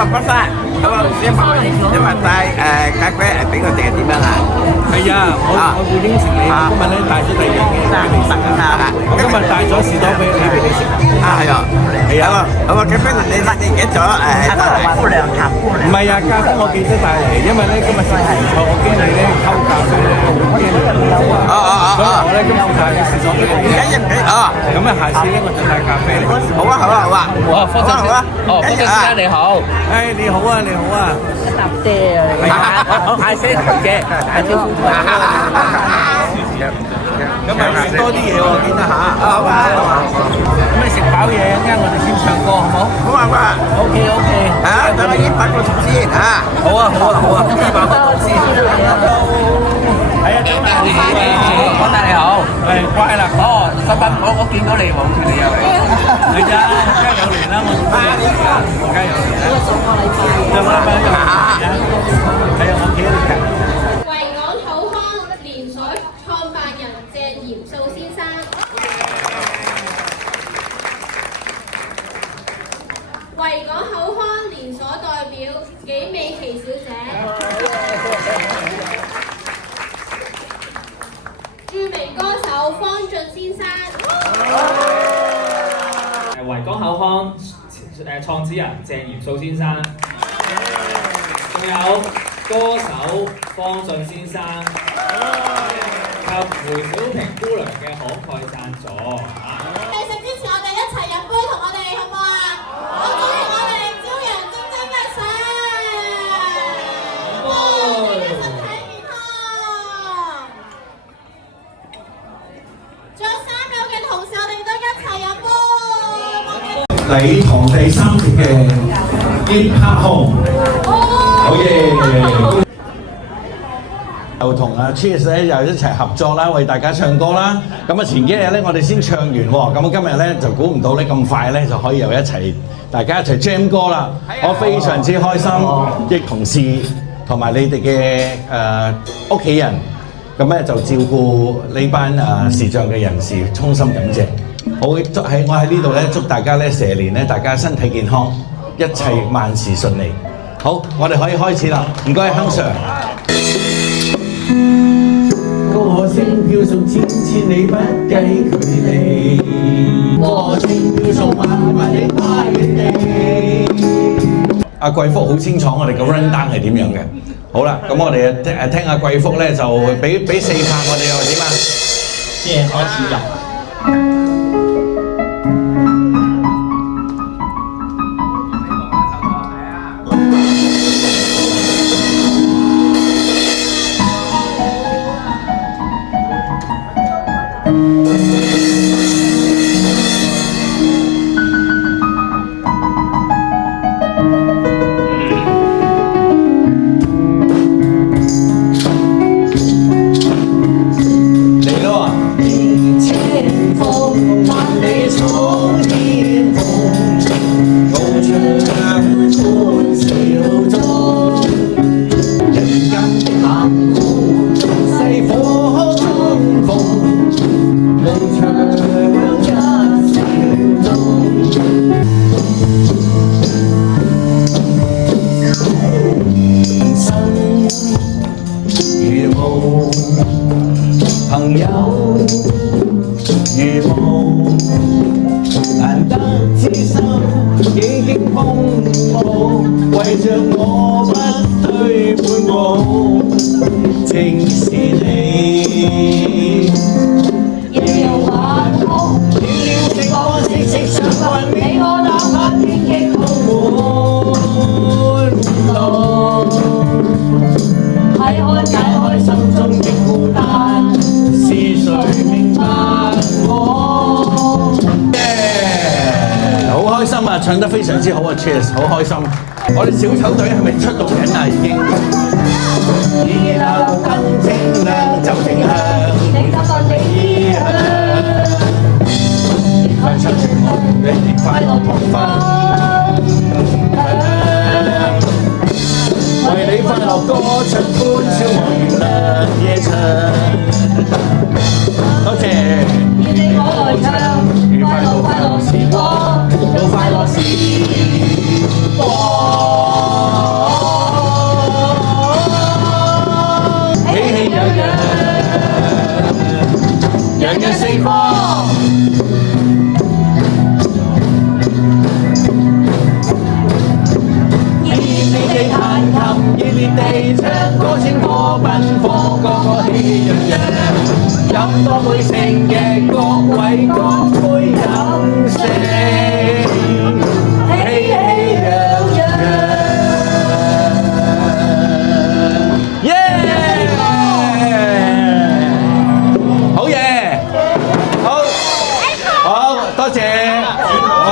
啊不晒，咁啊因為帶咖啡係俾佢哋點樣啊？係啊，我會應承你，今日咧帶咗第二樣嘢俾你食啊！我今日帶咗士多啤梨俾你食啊係啊，係啊，咁啊咖啡你記咗唔係啊，咖啡我記得帶嚟，因為咧今日生意唔錯，我驚你咧偷咖啡咧，我好驚你。所以我咧今次帶咗士多啤梨。咁啊，下次咧我就帶咖啡嚟。好啊好啊好啊！哇，方生好啊！哦，方生先生你好。誒你好啊你好啊！一搭爹啊！我嗌聲頭嘅，嗌招呼佢。咁啊食多啲嘢喎，記得嚇。好啊！咁你食飽嘢，一陣間我哋先唱歌好冇？好啊好啊！ OK OK。等我100個數先嚇。好啊好啊好啊，100個數先。係啊，早晨方生你好。係乖啦。哦，新斌，我見到你冇見你有嚟。係啊，梗係有嚟啦，我梗係有嚟啦。上個禮拜有嚟啊？係啊，我企喺度睇。維港好康連鎖創辦人鄭嚴素先生。維港好康連鎖代表紀美琪小姐。著名歌手方俊先生。維港口腔創始人鄭嚴素先生，仲有歌手方俊先生及胡小婷姑娘嘅慷慨贊助。未食之前，我哋一齊飲杯，同我哋好唔好啊？好，祝願我哋朝陽蒸蒸日上，我哋嘅身體健康。仲有3秒嘅同時，我哋都一齊飲杯。禮堂第3席嘅葉柏雄，好嘢！又同阿 Cheers 咧又一齊合作啦，為大家唱歌啦。咁啊前幾日咧我哋先唱完喎，咁今日咧就估唔到咧咁快咧就可以又一齊大家一齊 jam 歌啦。我非常之開心，亦同事同埋你哋嘅屋企人，咁咧就照顧呢班視障嘅人士，衷心感謝。好，我喺呢度咧，祝大家咧蛇年咧，大家身體健康，一切萬事順利。好，我哋可以開始啦，唔該，亨 Sir。歌聲飄送千千里，不計距離。歌聲飄送萬萬里，跨遠地。阿貴福好清楚我哋嘅 run down 係點樣嘅。好啦，咁我哋聽阿貴福咧就俾4拍我哋又點啊？先開始啦。朋友如夢，難得知心幾經風暴，為着我不退半步，正是你。夜又晚空，了了食我食食上飯，你我哪怕天極充滿浪，解開心中的孤單。是誰明白我？好開心啊！唱得非常之好啊 ！Cheers， 好開心！我哋小丑隊係咪出動緊啊？已經。然後燈正亮就正向，你就放你向。快唱住我哋的快樂同分。為你快樂歌唱歡笑和原諒夜長。多謝。願你我來唱，快樂快樂時光，到快樂時光。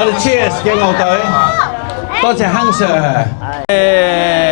我哋 Cheers 嘅樂隊，多謝亨 Sir。